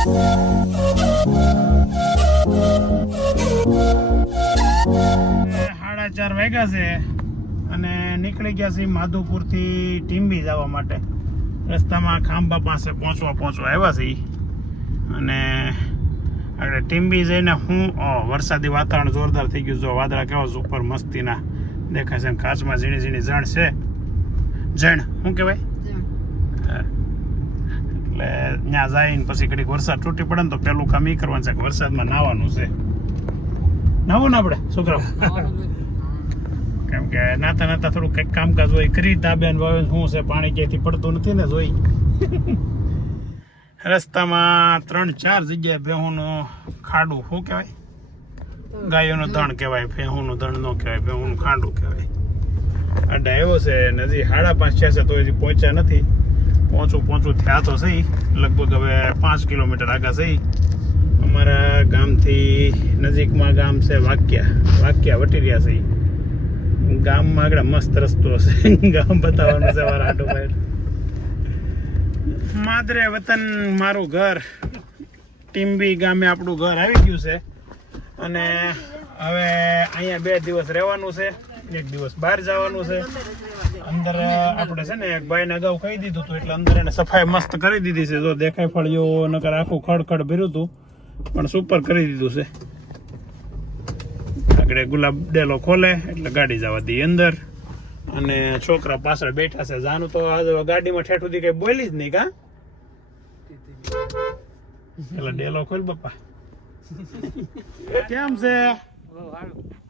4:30 વાગ્યા છે અને નીકળી ગયા છે માધુપુરથી ટીંબી જવા માટે. રસ્તામાં ખાંભા પાસે પહોંચવા આવ્યા છે અને આપણે ટીંબી જઈને વરસાદી વાતાવરણ જોરદાર થઈ ગયું. જો વાદળા કેવા ઉપર મસ્તીના દેખાય છે. કાચમાં ઝીણી ઝીણી જણ છે. જણ શું કહેવાય? એટલે ત્યાં જઈને પછી ઘડીક વરસાદ તૂટી પડે ને તો પેલું કામ એ કરવાનું છે કે વરસાદમાં નાહવાનું છે. નાવું ને આપણે છોકરાઓ, કેમ કે નાતા થોડું કંઈક કામકાજ હોય કરી તાબે શું છે પાણી ક્યાંયથી પડતું નથી ને જોઈ. રસ્તામાં 3-4 જગ્યાએ ભેહુંનું ખાડું શું કહેવાય? ગાયોનું ધણ કહેવાય, ભેહુંનું ધણ ન કહેવાય, ભેહુંનું ખાંડું કહેવાય. અડ્ડા એવો છે ને હજી 5:30 થયા છે તો હજી પહોંચ્યા નથી. પહોંચું થયા તો સહી, લગભગ હવે 5 કિલોમીટર આગળ સહી. અમારા ગામથી નજીકમાં ગામ છે વાક્યા વટી રહ્યા છે. ગામમાં આગળ મસ્ત રસ્તો હશે, ગામ બતાવવાનું છે મારા આટો ભાઈ. માદરે વતન મારું ઘર ટીંબી ગામે આપણું ઘર આવી ગયું છે અને હવે અહીંયા 2 દિવસ રહેવાનું છે. 1 દિવસ બહાર જવાનું છે. અંદર આપણે છે ને એક ભાઈને અગાઉ કહી દીધું હતું એટલે અંદર એને સફાઈ મસ્ત કરી દીધી છે. જો દેખાય ફળિયો નકર આખું ખડખડ ભર્યું હતું પણ સુપર કરી દીધું છે. આગળ ગુલાબ ડેલો ખોલે એટલે ગાડી જવા દઈએ અંદર અને છોકરા પાછળ બેઠા છે. જાનું તો ગાડીમાં ઠેઠ સુધી કઈ બોલી જ નહીં. કા એટલે ડેલો ખોલ બાપા. કેમ છે?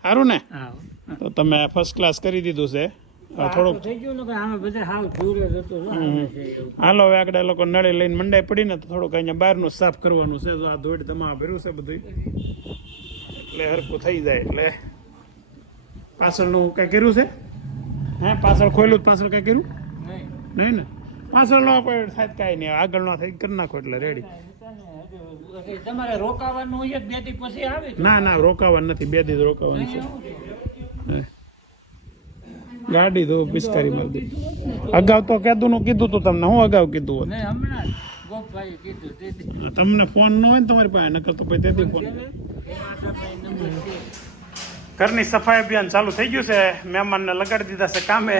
સારું ને? તો તમે ફર્સ્ટ ક્લાસ કરી દીધું છે. થોડુંક હાલો હવે આગળ લોકો નળી લઈને મંડાઈ પડી ને તો થોડુંક અહીંયા બહારનું સાફ કરવાનું છે. આ ધોઈડ તમારે ભર્યું છે બધું એટલે હરકું થઈ જાય. એટલે પાછળનું કઈ કર્યું છે? હે પાછળ ખોલ્યું? પાછળ કઈ કર્યું નહીં ને? પાછળ નો કોઈ થાય કાંઈ નહીં, આગળ નો થાય કરી નાખો એટલે રેડી. તમારે રોકાવાનું હોય 2 દી પછી આવે? ના રોકાવાનું નથી, 2 દી રોકાવાનું છે. ગાડી તો પિસ્કારી મારી દીધી. અગાઉ તો કીધું તું તમને. હું અગાઉ કીધું હોત તમને ફોન ન હોય ને તમારી પાસે, નકર તો પછી તેથી ફોન. ઘરની સફાઈ અભિયાન ચાલુ થઈ ગયું છે. મહેમાનને લગાડી દીધા છે કામે.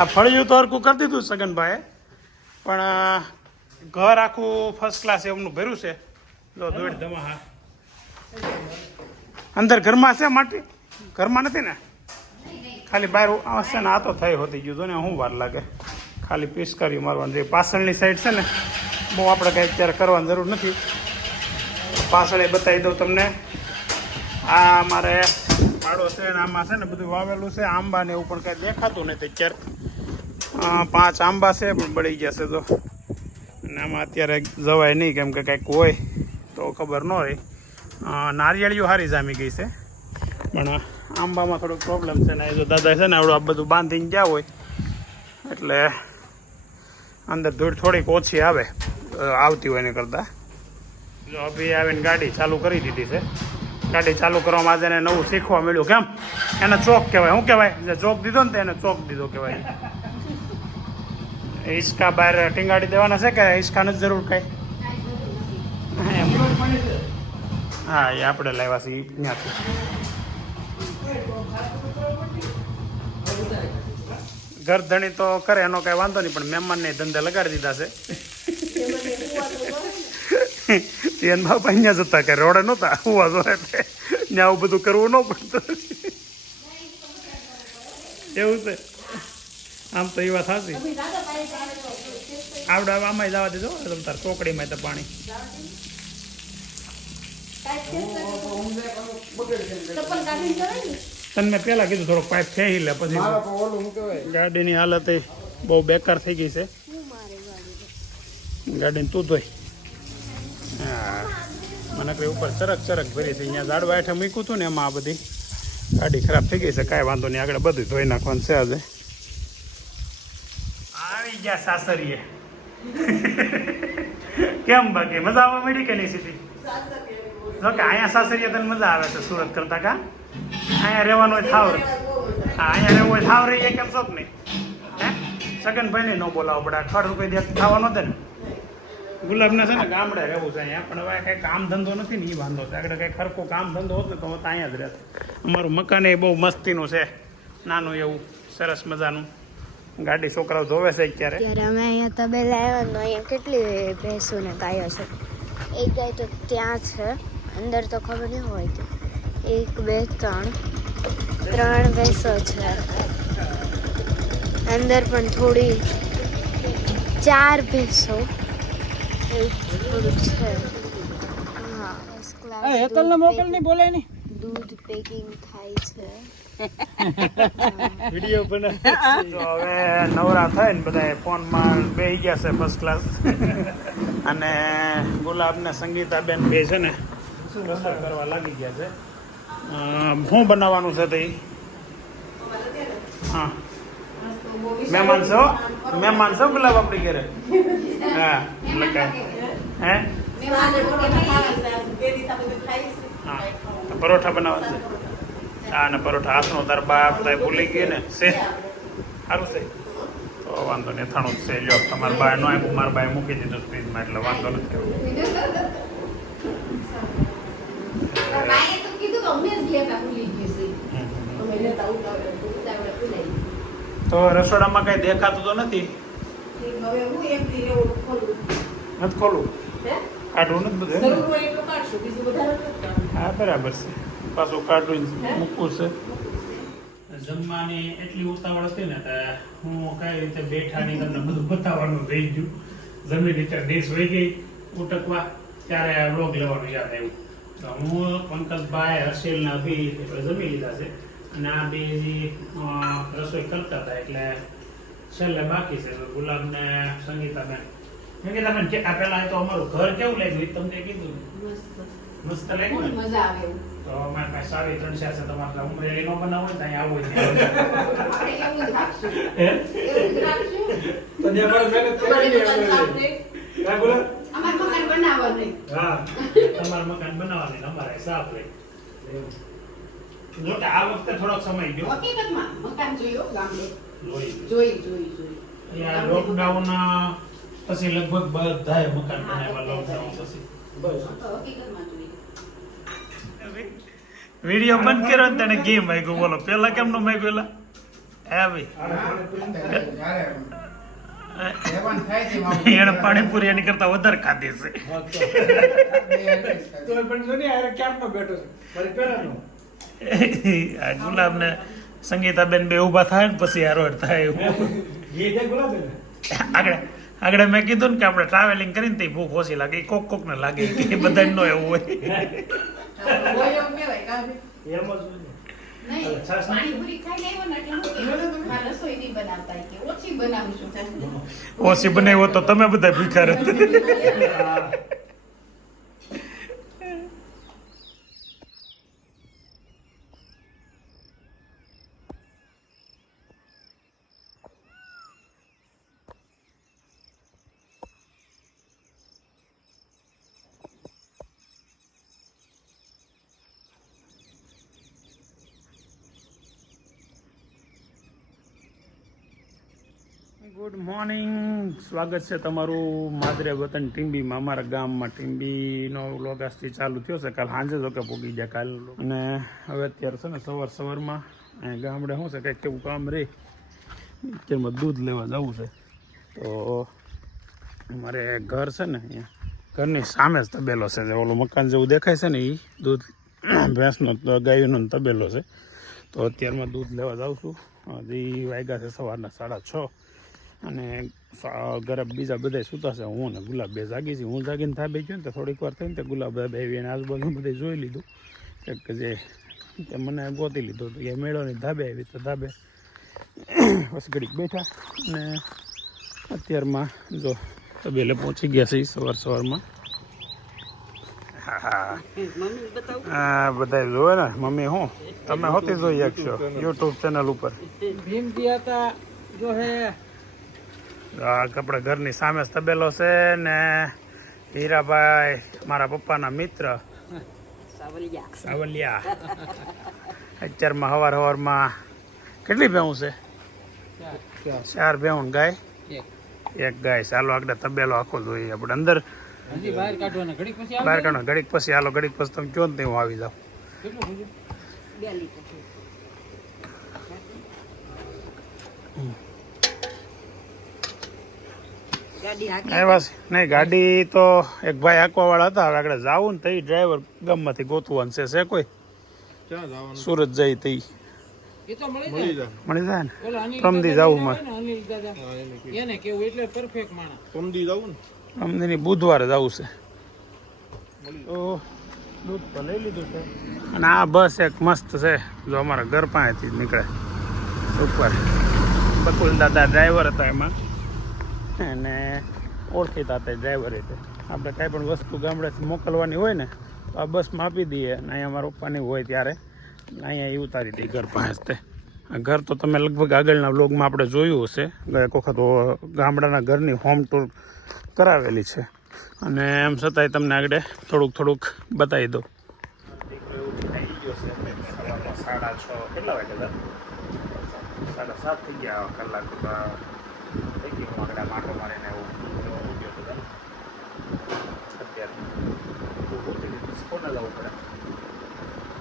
આ ફળિયું તો હરકું કરી દીધું સગનભાઈ, પણ ઘર આખું ફર્સ્ટ ક્લાસ એમનું ભર્યું છે. જો દોડ ધમા અંદર ઘરમાં છે માટી, ઘરમાં નથી ને, ખાલી બહાર આવશે ને. આ તો થઈ હોતી ગયું જો ને, શું વાર લાગે, ખાલી પિસ્કારી મારવાની છે. પાછળની સાઈડ છે ને બહુ આપણે કંઈ અત્યારે કરવાની જરૂર નથી. પાછળ બતાવી દઉં તમને. આ મારે પાડો છે ને આમાં છે ને બધું વાવેલું છે. આંબા ને એવું પણ કાંઈ દેખાતું નથી અત્યારે. 5 આંબા છે પણ બળી ગયા છે તો. અને આમાં અત્યારે જવાય નહીં કેમ કે કંઈક હોય તો ખબર ન રહી. નારિયેળીઓ સારી જામી ગઈ છે પણ આંબામાં થોડોક પ્રોબ્લેમ છે ને. એ જો દાદા છે ને આવડું આ બધું બાંધીને ગયા હોય એટલે અંદર ધૂળ થોડીક ઓછી આવતી હોય ને કરતાં. જો અભી આવીને ગાડી ચાલુ કરી દીધી છે. ગાડી ચાલુ કરવામાં આજે એને નવું શીખવા મળ્યું. કેમ? એને ચોક કહેવાય. શું કહેવાય? જે ચોક દીધો ને તો એને ચોક દીધો કહેવાય. હિંચકા બહાર ટીંગાડી દેવાના છે કે હિંચકા નથી જરૂર કઈ? હા એ આપણે લાવ્યા છીએ ત્યાંથી. ઘરધણી તો કરે એનો કઈ વાંધો નહીં, પણ મહેમાનને ધંધે લગાડી દીધા છે. એન બાપા અહીંયા જતા કે રોડે નહોતા હુવા જો એટલે ત્યાં આવું બધું કરવું ન પડતું. એવું છે. આમ તો એ વાત સાચી. આવડે આમાં જવા દેજો તમે તાર ચોકડીમાં તો પાણી. તને મેં પેલા કીધું થોડોક પાઇપ ફેંકી લે પછી. ગાડીની હાલત બહુ બેકાર થઈ ગઈ છે. ગાડીને તું ધોઈ. હા મને કઈ ઉપર ચરક ભરી છે. અહીંયા ઝાડવા હેઠળ મૂક્યું હતું ને એમાં આ બધી ગાડી ખરાબ થઈ ગઈ છે. કાંઈ વાંધો નહીં, આગળ બધું ધોઈ નાખવાનું છે. આજે આવી ગયા સાસરીએ. કેમ બાકી મજા આવવા મળી કે નહીં સીધી? જો કે અહીંયા સાસરીએ તને મજા આવે છે સુરત કરતા. કા અહીંયા રહેવાનું હોય થાવ. હા અહીંયા રહેવું હોય થાવ રહીએ કેમ શોખ નહીં? હે સગનભાઈ ને ન બોલાવો પડે. 18 રૂપિયા ખાવાનો દે ને ગુલાબના છે ને ગામડે રહેવું છે અહીંયા, પણ હવે કંઈ કામ ધંધો નથી ને એ વાંધો છે. આગળ કંઈ ખરખો કામ ધંધો હોત ને તો હું તો અહીંયા જ રહેત. અમારું મકાન એ બહુ મસ્તીનું છે, નાનું એવું સરસ મજાનું. ગાડી છોકરાઓ ધોવે છે અત્યારે. ત્યારે અમે અહીંયા તબેલા આવ્યા ને અહીંયા કેટલી ભેંસો ને ગાયો છે. એક ગાય તો ત્યાં છે, અંદર તો ખબર નહીં હોય તો 1 2 3 ભેંસો છે. અંદર પણ થોડી 4 ભેંસો એવું થોડું છે. હા, ફર્સ્ટ ક્લાસ હેતલને મોકલ નહીં બોલે નહીં. દૂધ પેકિંગ થાય છે. વિડીયો બને તો હવે નવરા થાય ને બધા ફોનમાં બેસી ગયા છે ફર્સ્ટ ક્લાસ. અને ગુલાબ ને સંગીતાબેન બે છે ને રસોઈ કરવા લાગી ગયા છે. શું બનાવવાનું છે તે? હા, મહેમાન છો, મહેમાન છો ગુલાબ આપણી ઘરે. હા, એટલે કાંઈ હે હા, પરોઠા બનાવવા છે. હા, ને પરોઠા હાથનો તાર બાપ તાય ભૂલી ગઈ ને છે. સારું છે તો વાંધો નહીં, અથાણું જ છે. જો તમારા બા નો આપ્યું, મારા બાએ મૂકી દીધું ફ્રીજમાં, એટલે વાંધો નથી. તો રસોડામાં કઈ દેખાતું તો નથી. નથી ખોલવું, કાઢવું નથી બધું. હા, બરાબર છે. પાછું કાઢવું મૂકવું છે. જમવાની એટલી ઉતાવળ હતી ને હું કઈ રીતે બેઠા નહીં તમને બધું બતાવવાનું રહી ગયું. જમી રીતે ડીશ વહી ગઈ ઉટકવા, ત્યારે વ્લોગ લેવાનું યાદ આવ્યું. તો હું પંકજભાઈ હર્ષિલના બી એટલે જમી લીધા છે. અને આ બે રસોઈ કરતા હતા એટલે છેલ્લે બાકી છે. ગુલાબ ને સંગીતાબેન. સંગીતાબેન આ પેલા તો અમારું ઘર કેવું લાગ્યું તમને કીધું? મસ્ત લાગ્યું ને? મજા આવે એવું. તો અમારે પાસે સારી 3 છે તમારે ઉમરેલી નો બનાવો હોય તો અહીંયા આવો આપણે એવું જ રાખશું. હે એવું જ રાખશું. તો જે અમારે મહેનત તમારે કરી મકાન સાપડે. હા બોલો. અમારે મકાન બનાવવાનું. હા, તમારે મકાન બનાવવાની અમારે સાફ રહે. જો આ વખતે થોડોક સમય ગયો. હકીકતમાં મકાન જોયો ગામડે. જોઈ જોઈ. અહીંયા લોકડાઉન પછી લગભગ બધાએ મકાન બનાવ્યા. લોકડાઉન પછી તો હકીકતમાં જોઈ. વિડીયો બંધ કર્યો ને તને ગેમ આવ્યું. બોલો પેલા કેમ નો માગ્યું? હે ભાઈ, એને પાણીપુરી એની કરતા વધારે ખાધી છે. આ ગુલાબ ને સંગીતાબેન બે ઉભા થાય ને પછી હારોડ થાય એવું. આગળ મેં કીધું ને કે આપણે ટ્રાવેલિંગ કરીને તે ભૂખ ઓછી લાગે. કોક ને લાગે કે બધા નો એવું હોય. હોય એવું કહેવાય કાંઈ. નહીં, પાણીપુરી ખાઈને આવ્યો ને એટલે હું કીધું, મારે રસોઈ નહીં બનાવતા કે ઓછી બનાવીશું. ઓછી બનાવ્યો તો તમે બધા ભીખા રહેત. ગુડ મોર્નિંગ, સ્વાગત છે તમારું માદરે વતન ટીમ્બીમાં. અમારા ગામમાં ટીમ્બીનો વ્લોગ આજથી ચાલુ થયો છે. કાલ સાંજે જો કે પૂગી જાય કાલ. અને હવે અત્યારે છે ને સવારમાં અહીંયા ગામડે શું છે કંઈક કેવું કામ રહે, અત્યારમાં દૂધ લેવા જવું છે. તો અમારે ઘર છે ને અહીંયા ઘરની સામે જ તબેલો છે. જે ઓલું મકાન જેવું દેખાય છે ને એ દૂધ ભેંસનો ગાયનો તબેલો છે. તો અત્યારમાં દૂધ લેવા જાઉં છું. હજી વાગ્યા છે સવારના 6:30. અને ઘરે બીજા બધા સૂતા છે. હું ને ગુલાબ બે જાગી છે. હું જાગીને ધાબે ગયો ને તો થોડીક વાર થઈને તો ગુલાબ બેવી અને આજુબાજુ બધે જોઈ લીધું કે જે મને ગોતી લીધું હતું એ મેળોની ધાબે આવી. તો ધાબે બસ ઘડીક બેઠા અને અત્યારમાં જો તબેલે પહોંચી ગયા છે સવારમાં. હા, બધા જોવે ને. મમ્મી હું તમે હોતી જોઈ શકશો યુટ્યુબ ચેનલ ઉપર. આપણે ઘરની સામે તબેલો છે ને હીરાભાઈ મારા પપ્પાના મિત્ર સાવલિયા. અત્યારમાં સવારમાં કેટલી ભેહું છે? 4 ભેહું ગાય એક ગાય ચાલો આગળ તબેલો આખો જોઈએ આપણે અંદર હજી બહાર કાઢવાના ઘડીક પછી બહાર કાઢો ઘડીક પછી હાલો ઘડીક પછી તમે જો ને તે હું આવી જાઉં કેટલું બધું આવ્યા છે નહીં ગાડી તો એક ભાઈ હાંકવા વાળા હતા હવે આગળ જાવું ને તો ડ્રાઈવર ગામમાંથી ગોતવાનું છે કોઈ સુરત જાય તો એ તો મળી જાય મળી જાય ને ઓલા અનિલ પ્રમદી દાદા જવું હોય ને, અનિલ દાદા એને કેવું એટલે પરફેક્ટ માણસ અમદીની બુધવારે જવું છે તો દૂધ તો લઈ લીધું છે અને આ બસ એક મસ્ત છે જો અમારા ઘર પાસેથી જ નીકળે ઉપર બકુલ દાદા ડ્રાઈવર હતા એમાં અને ઓળખીતા હતા ડ્રાઈવર રીતે આપણે કાંઈ પણ વસ્તુ ગામડેથી મોકલવાની હોય ને તો આ બસમાં આપી દઈએ અને અહીંયા અમારા પપ્પાની હોય ત્યારે અહીંયા એ ઉતારી દઈએ ઘર પાસે તે આ ઘર તો તમે લગભગ આગળના વ્લોગમાં આપણે જોયું હશે એક વખત ગામડાના ઘરની હોમ ટૂર કરાવેલી છે અને એમ છતાંય તમને આગળ થોડુંક બતાવી દઉં સાડા 6 કેટલા વાગે હતા 7:30 થઈ ગયા કલાક થઈ ગયું હું આગળ માટો મારીને એવું ઉગ્યો હતો અત્યારે કોને જવું પડે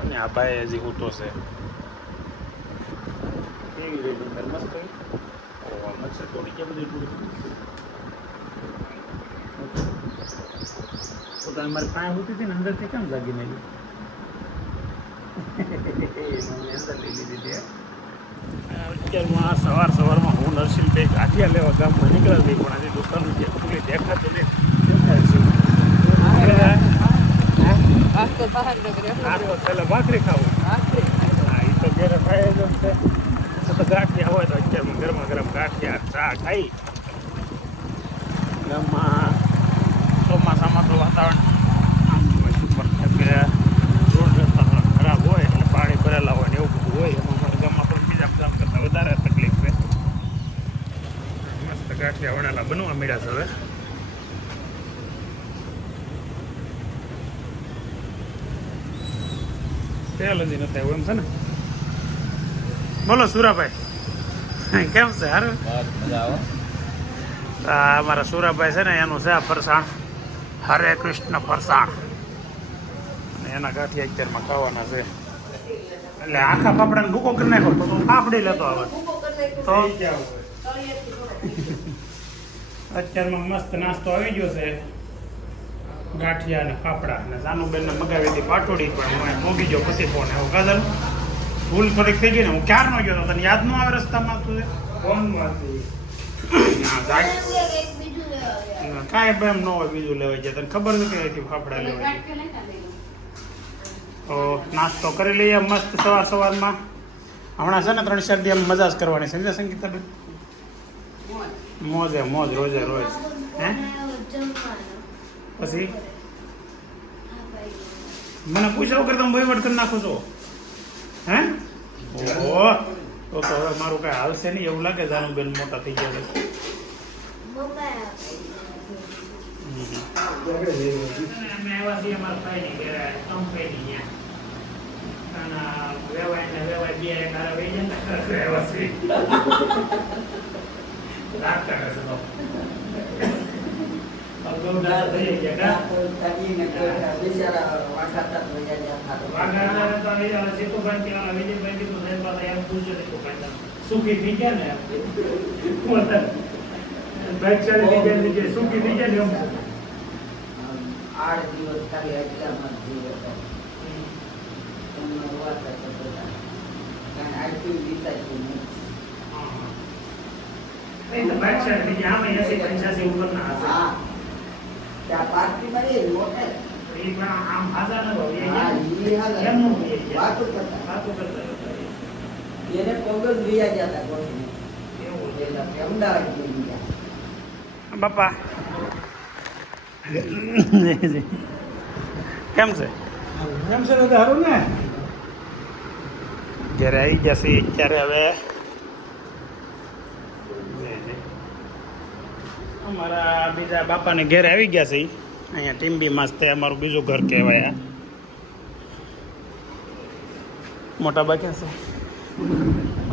અને આ ભાઈ હજી ઊંટો છે કેવી રીતે અંદર મસ્ત મચ્છર તોડી ગયા બધી તોડી તો તમે મારી પાસે હોતી હતી ને અંદરથી કેમ જાગી મેલી અંદર લઈ લીધી હતી અત્યારમાં સવારમાં હું નરસિંહભાઈ ગાંઠિયા લેવા ગામમાં નીકળ્યા હતી પણ આજે દુકાનનું જે ખુલ્લી દેખાતું નહીં પેલા ભાખરી ખાવું હા એ તો ઘેરે ખાય જ છે તો ગાંઠિયા હોય તો અત્યારમાં ગરમા ગરમ ગાંઠિયા ચા ખાઈ ગામમાં ચોમાસામાં તો વાતાવરણ રોડ રસ્તા ખરાબ હોય એટલે પાણી ભરેલા હોય ને એવું બધું હોય એમાં અમારા ગામમાં પણ બીજા ગામ કરતાં વધારે તકલીફ છે મસ્ત ગાંઠિયા વણેલા બનવા મળ્યા છે હવે તેલ હજી નથી આવ્યું એમ છે ને બોલો સુરાભાઈ કેમ છે સારું અમારા સુરાભાઈ છે ને એનું છે આ ફરસાણ હરે કૃષ્ણ ફરસાણ અને એના ગાંઠિયા અત્યારમાં ખાવાના છે એટલે આખા પાપડાને ભૂકો કરી નાખો તો પાપડી લેતો આવે તો અત્યારમાં મસ્ત નાસ્તો આવી ગયો છે ગાંઠિયા અને ફાફડા અને સાનુબેનને મગાવી હતી પાટોડી પણ હું મોગી ગયો પછી ફોન આવ્યો કાજલ ભૂલ થોડીક થઈ ગઈ ને હું ક્યારનો ગયો હતો તને યાદ ન આવે રસ્તામાં તું ફોનમાં કાંઈ એમ ન હોય બીજું લેવાય જાય તને ખબર નથી અહીંથી ફાફડા લેવાય તો નાસ્તો કરી લઈએ મસ્ત સવારમાં હમણાં છે ને 3-4 દી મજા જ કરવાની સમજ્યા સંગીતાબેન મોજ રોજે રોજ હે પછી મને પૂછ્યા વગર તમે વહીવટ કરી નાખો છો હે ઓહો તો હવે મારું કાંઈ હાલશે નહીં એવું લાગે જાનુબેન મોટા થઈ ગયા છે અમે આવ્યા છીએ અમારા ભાઈની ઘરે કંપની વેવાય બે તારા વહી સુખી થઈ ગયા ને સુખી થઈ ગયા ને 8 દિવસ ખાલી એટલામાં જીવ હતો તમને વાત હતો કારણ આટલું વિતાયું નહીં હા ત્યાં પાર્ટીમાં એ મોટે વાતો કરતા એને પગલ વિયા જતા કોઈ અમદાવાદ જોઈ ગયા બાપા કેમ છે સારું ને જ્યારે આવી જશે ત્યારે હવે અમારા બીજા બાપાને ઘેર આવી ગયા છે અહીંયા ટીમ્બીમાં જ તે અમારું બીજું ઘર કહેવાય મોટા બા ક્યાં છે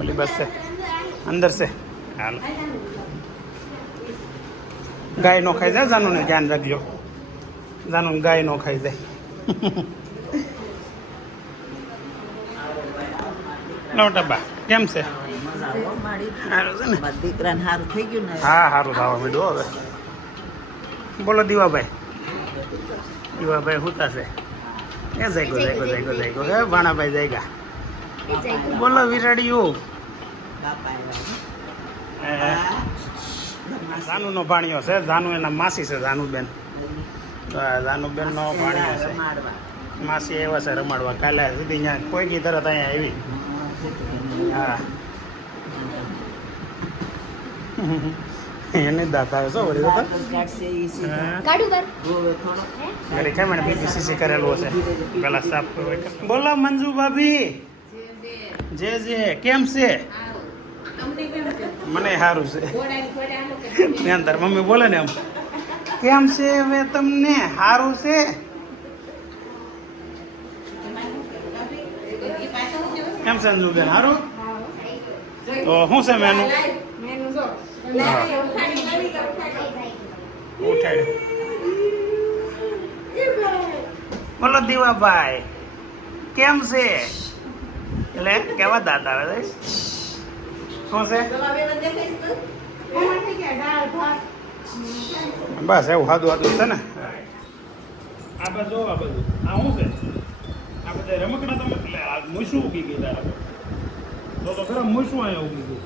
ઓલી બસ છે અંદર છે હાલ ગાય નો ખાઈ જાય, જાનુને ધ્યાન રાખજો, જાનુ ગાય નો ખાઈ જાય. લો ટબા કેમ છે? મજા આવો મારી સારું છે ને? મારા દીકરાને સારું થઈ ગયું ને હા સારું થવા માંડ્યું હવે. બોલો દીવાભાઈ. દીવાભાઈ હુતા છે. એ જાયગો હે ભાણાભાઈ જાયગા. બોલો વિરાડિયું. બાપા જાનુનો ભાણિયો છે, જાનુ એના માસી છે, જાનુબેન. જાનુબેન નો ભાણિયો છે. રમાડવા માસી એવા છે રમાડવા. કાલે સીધી ત્યાં કોઈ ગઈ તરત અહીંયા આવી. હા એને દાંત આવે છો વળી તો કાઢશે ઈ સીધા કાઢું બર ગોળો થોડો ઘડી કેમ એને બીસીસી કરેલું હશે પેલા સાફ હોય. બોલો મંજુ ભાભી. જે જે કેમ છે? મને સારું છે. ને અંદર મમ્મી બોલે ને એમ કેમ છે હવે તમને સારું છે? કેમ છે અંજુબેન સારું? તો શું છે મેનુ? ઉઠાડ. બોલો દીવાભાઈ કેમ છે? એટલે કેવા દાંત આવે છે? શું છે? બસ એવું સાદું સાદું છે ને. આ બાજુ આ બધું આ શું છે? આ બધા રમકડા તમે એટલે આ મૂસું ઉગી ગઈ તારા તો ખરા મૂસું અહીંયા ઉગી ગયું.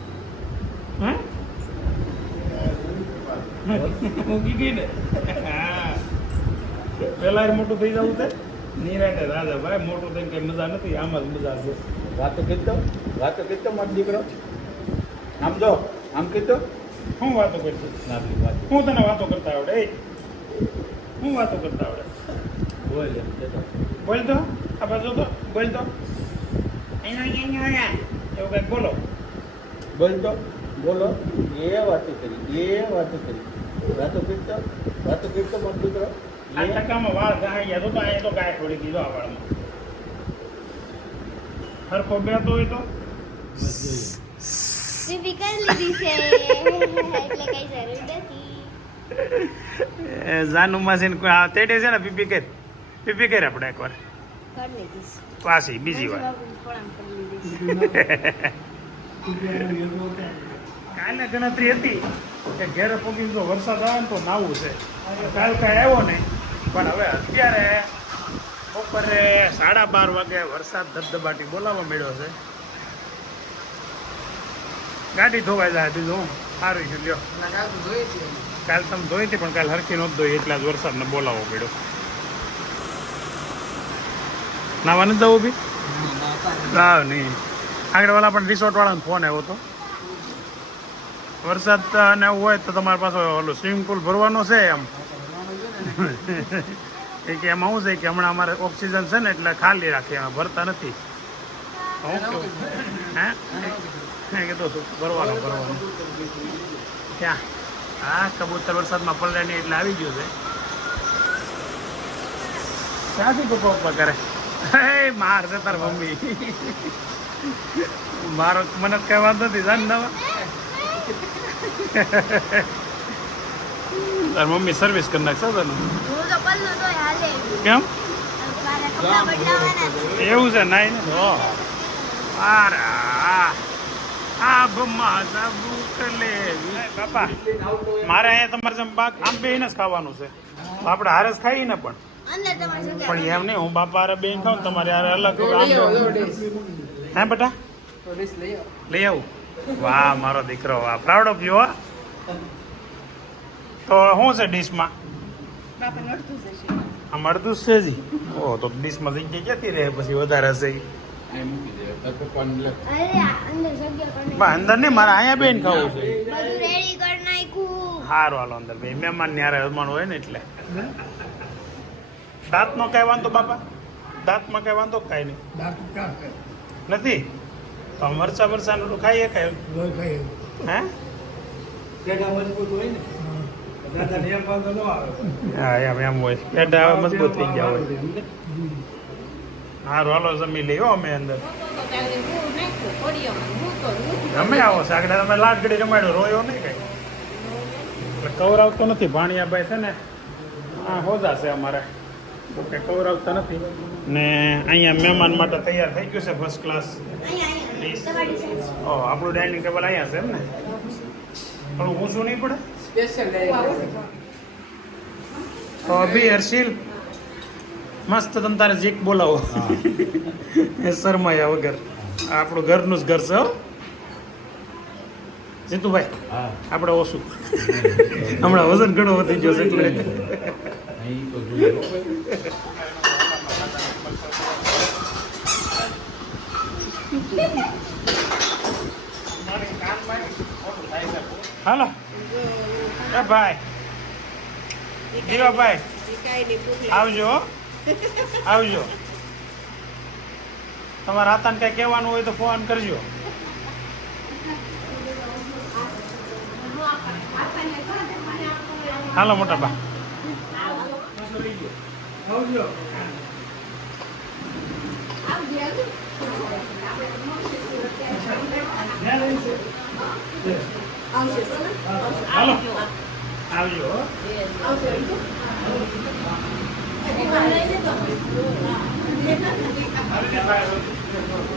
હે ઉગી ગઈ ને. હા પેલા મોટું થઈ જવું છે નિરાટે રાજા ભાઈ. મોટું થઈને કઈ મજા નથી, આમાં જ મજા છે. વાતો કીધો મારો દીકરો. આમ જો આમ કીધો શું વાતો કરતો? હું તને વાતો કરતા આવડે? હું વાતો કરતા આવડે? બોલ તો આ બાજુ તો બોલ તો એવું કઈક બોલો. બોલો એ વાતો કરી વાતો કરતો મત દીકરો. આ ટકામાં વાળ ગાઈ ગયા તો અહીંયા તો ગાય છોડી દીધો આ વાળમાં. હરખો બેતો હોય તો પીપી કરી લીધી છે એટલે કઈ જરૂર નથી. જાનુ માસીને તેડે છે ને પીપી કર આપણે એકવાર કરી લીધી છે. પાછી બીજી વાર. થોડામ કરી લીધી કાલે ગણતરી હતી કે ઘેરે પોગી જો વરસાદ આવે ને તો નાવું છે. કાલ કાંઈ આવ્યો નહીં, પણ હવે અત્યારે બપોરે 12:30 વાગે વરસાદ ધબધબાટી બોલાવવા મળ્યો છે. ગાડી ધોવાઈ જાય બીજું હું સારું છે. લ્યો કાલ તમે ધોઈ હતી પણ કાલ હરખી નહોતી ધોઈ એટલા જ વરસાદને બોલાવવો પડ્યો. નાવા નથી જવું બી ના નહીં. આગળ વાળા પણ રિસોર્ટવાળાનો ફોન આવ્યો હતો. વરસાદ ને એવું હોય તો તમારી પાસે ઓલું સ્વિમિંગ પુલ ભરવાનો છે એમ. એ કે એમાં શું છે કે હમણાં અમારે ઓક્સિજન છે ને એટલે ખાલી રાખીએ, એમાં ભરતા નથી. હું કેવું હે કીધું શું ભરવાનો ક્યાં? હા કબૂતર વરસાદમાં પલળે નહીં એટલે આવી ગયું છે. ક્યાંથી પપ્પા કરે? હે માર છે તાર મમ્મી. મારો મને કઈ વાંધો નથી જાન નવા. તાર મમ્મી સર્વિસ કરી નાખશે તને. હું તો પલ્લો તો હાલે કેમ મારે કપડાં બદલાવાના છે. એવું છે નાઈ ને બાપા મારે અહીંયા તમારે જેમ બાગ આમ બેહીને જ ખાવાનું છે. આપણે હારે જ ખાઈએ ને પણ અંદર તમારે શું પણ એમ નહીં. હું બાપા હારે બેહીને ખાઉં ને તમારે હારે અલગ આમ હે બેટા લઈ આવું. વાહ મારો દીકરો વાહ, પ્રાઉડ ઓફ યુ. તો શું છે ડીશમાં? આમ અડધું જ છે જી. ઓહ તો ડીશમાં જગ્યા ક્યાંથી રહે પછી વધારે હશે ઈ? અરે અંદર જગ્યા કરી બા અંદર નહીં, મારે અહીંયા બેન ખાવું છે. બધું રેડી કરી નાખ્યું. સારું હાલો અંદર બે મહેમાન ને હારે જમવાનું હોય ને એટલે. દાંતનો કઈ વાંધો બાપા? દાંતમાં કઈ વાંધો કઈ નહીં નથી તો મરચા મરચાનું ખાઈએ કઈ હે? હા એમ હોય પેટા હવે મજબૂત થઈ ગયા હોય. સારું હાલો જમી લઈએ અમે અંદર. અમે આવો છે આગળ તમે લાડગડી રમાડ્યો રોયો નહીં કઈ. એટલે કવરાવતો નથી ભાણિયાભાઈ છે ને આ હોજા છે અમારે તો કે કવરાવતા નથી ને અહીંયા મહેમાન માટે તૈયાર થઈ ગયું છે ફર્સ્ટ ક્લાસ ઓ આપણું ડાઇનિંગ ટેબલ અહીંયા છે એમ ને થોડું ઊંચું નહીં પડે તો અભી હર્ષિલ મસ્ત તમ તારે જીક બોલાવો એ શરમાયા વગર આ આપણું ઘરનું જ ઘર છે હો જીતુભાઈ હા આપણે ઓછું હમણાં વજન ઘણો વધી ગયો છે એટલે અહીં તો જોઈએ હાલો એ ભાઈ દીવાભાઈ આવજો હો. આવજો તમારા હાથાને કઈ કહેવાનું હોય તો ફોન કરજો હાલો મોટા બા આવજો હાલો આવજો હો. આવજો ભાઈ.